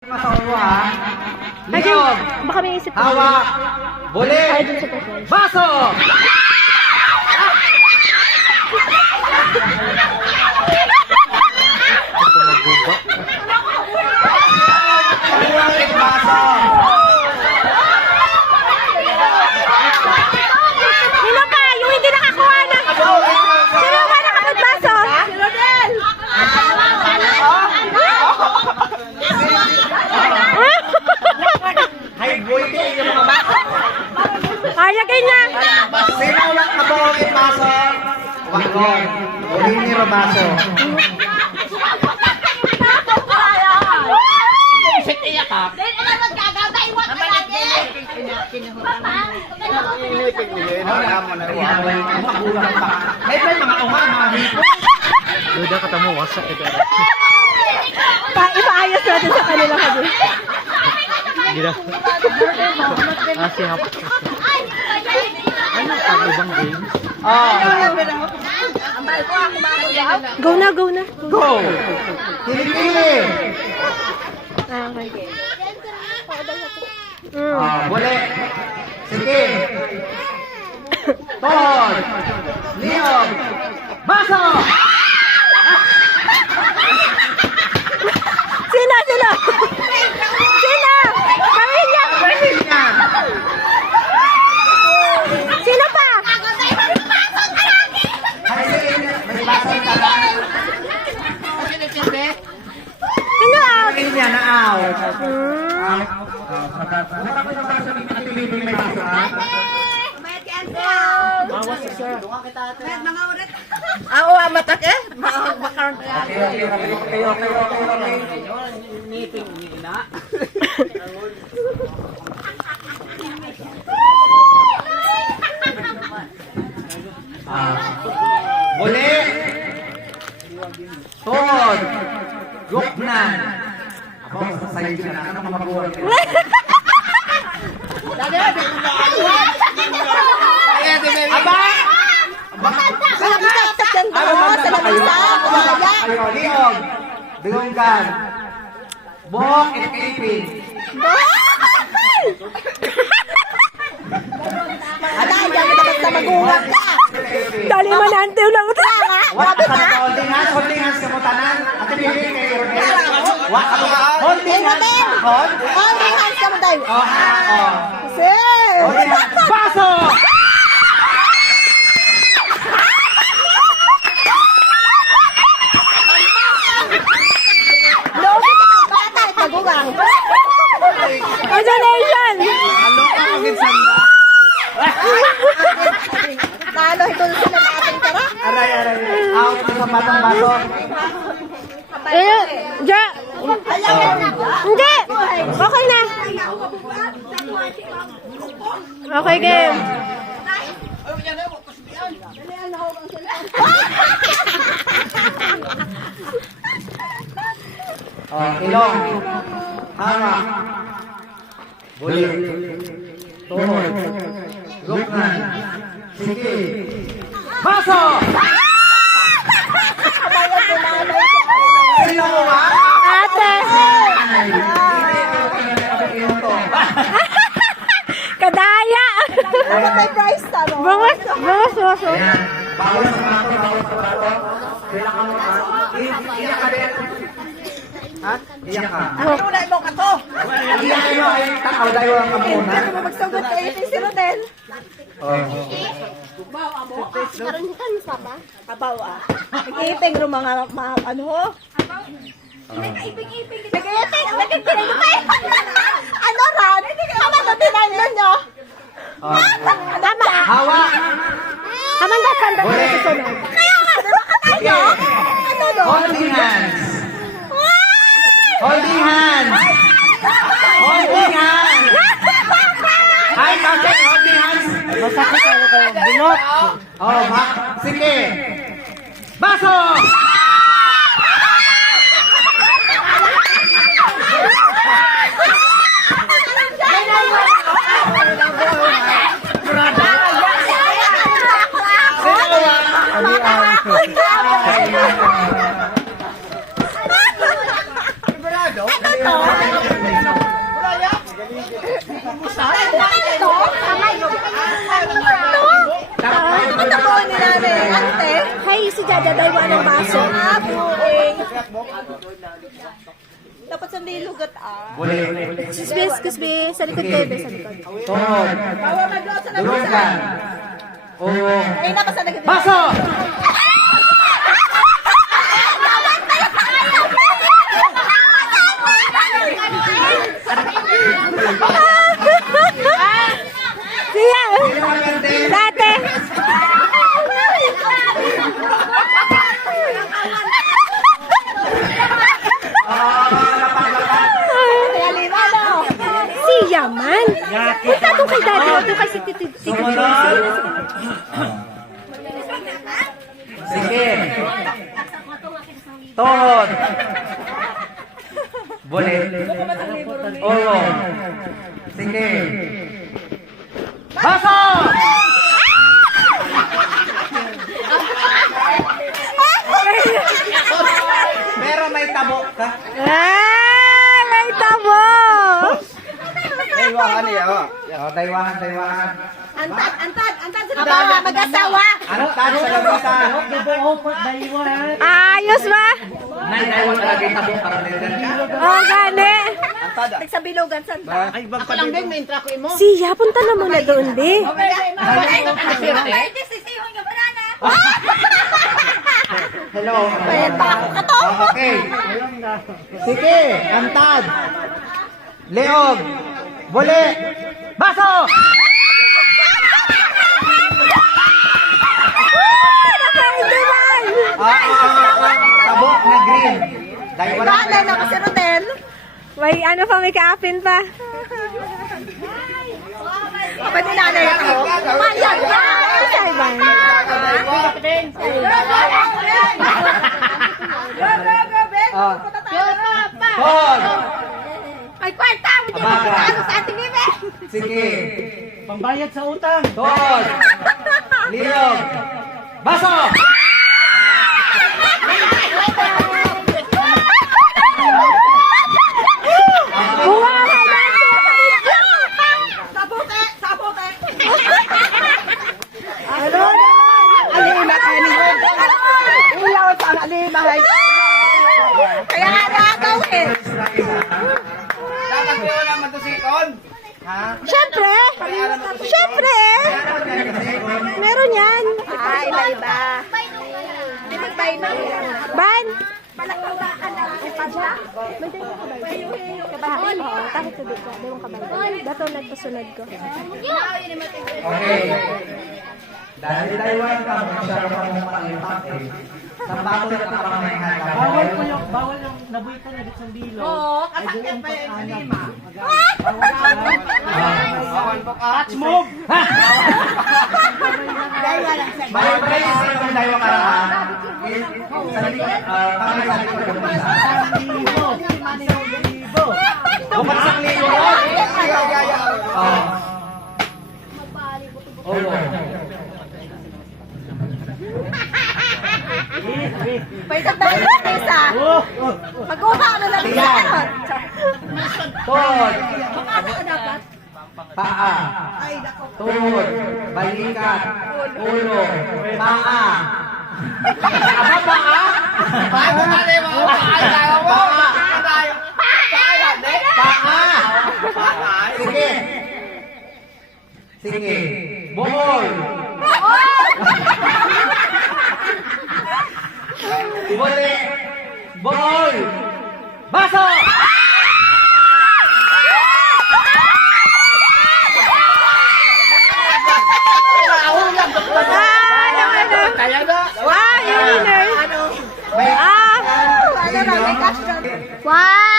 Masawa ha. Again, Liyog. baka may isip ko. Hawak. Buli. Ay, dun sa person. Baso. Hawak baso. Sino pa? Yung hindi nakakuha na. Sino pa nakapagbaso? Si Rodel. Hay boy din yung mga baso. Ay, lagay niya. Sino wak na buhongin baso? Wakon. Uli ni Robaso. May mga unga, mga hipo. Duda ka tamo, wasak ito. Ipaayos natin sa kanila kasi. Gila. Hap. Ano ang ibang game? Go na, go na. Go! Pili-pili! Ah, okay. Buli! Sige! Ton! Liyog! Baso! Sino? Sino? Sino? Pamilya! Pamilya! Sino pa? Hay, sige, may baso ka lang. Sino out? Pamilya na out. Hmm. May baso ha? Oo, matak eh. Bakar. Okay. Buli! Tuhod! Guknan! Ako, sasayang ka na. Ano mga buwan? Aba! Ayo, liyog! Dunggan! Buhok at ipin! Dali man nantiw lang ito. Wala ka na holding hands ka mo tanan. At pinili kay Rodel. Holding hands. Holding hands ka mo tayo. Holding hands. Baso! Logi ka ng bata at magugang. Congratulations! Talo ito sila natin tara. Aray. Out sa batang baso. Ja! Hindi! Okay na! Okay, game. Ilong. Hama. Buli. Tuhod. Guknan. Sige. Baso! Sino mo ba? Ate! Kadaya! Ano may price talo? Bangas! Bangas! Ayan. Bawal sa bato. Kailangan mo ka. Iyak ka din. Ha? Iyak ka. Ano na mo ka to? Iyak kayo ay takaw tayo ang kamuna. Ano mo magsagot kayo si Rodel? Karanitan sa ba? Abaw ah. Nag-iiping ro mga ano ho? Nag-iiping. Nag-iiping mo pa. Ano ran? Tama ba tinanong nyo? Tama! Hawa! Amanda, sanda Buli! Kaya nga, dalawa ka tayo. Ano do? Holding hands! Holding hands! Holding hands! Hi, Tasha! Holding hands! Masakit ako kayo. Bunot! Sige! Baso! Ano to? dadaywa ng baso. Dapat sa nilugat Buli. Excuse me, sa likod kayo, sa likod. Tuhod. Dulugan. Oo. Ay, napa sa nagagawin. Baso! Siya! Dati! Siya man! Punta doon kay daddy, doon kay si Titi. Sumunod. Sige. Tuhod. Buli. Oo. Sige. Baso! Pero may tabo ka. Ah! May tabo! Daywahan niya. Daywahan. Antad sila ba? Mag-asawa. Ano? Tado sa lamisa. Ayos ba? Daywahan talaga yung tabo para nila. Oh, gani. Nagsabilogan, san ba? Ako lang din, may intro ko mo. Siya, punta na muna doon, di. Hello. Bayad pa ako ka to. Okay. Sige, antad. Leog. Buli. Baso! Nakaiduman! Tabo na green. Dahil wala Naalala na ko si Rodel. May ano pa, may kaapin pa. Kapag ninanay ako. Mayan ka. Ay, ba? Hold. May kwarta. Abaga. Ano sa ating bibe? Sige. Pambayad sa utang. Hold. Leog. Baso! Buwa ka na! Sabote. Sabote. Ano naman? Alima ka ni Ilaw sa alima. Kaya nga nakagawin. Dapat ko naman to sikon. Ha? Siyempre! Siyempre! Meron yan. Ay, iba-iba. Di magbay na. Ban! Palakpakan na. May dayo ka ba? Kabahan mo. Takit sa dito. Dayong kabay. Dato nagpasunod ko. Okay. Dahil Taiwan ka, masyado ka mong pang-impact eh. Sa battle ka parang may halaga. Bawal yung nabuy ka na sa dilo. Oo, kasakit pa yun sa lima. Touch move! May praise sa itong Taiwan ka ha. Sa likod, parang sa likod ng isa. Bukas sa kliyo. Oo. Pwede tayo ng isa. Mag-uha na lang isa. Tuhod. Ano dapat? Paa. Ay, nako. Tuhod. Balikat. Ulo. Paa. Aba, paa? Paano na rin mo? Paa. Paa. Sige. Sige. Buhol. Buli. Buhol. Baso! Wow, winner! May Ah! Ano na, may cash dyan. Wow!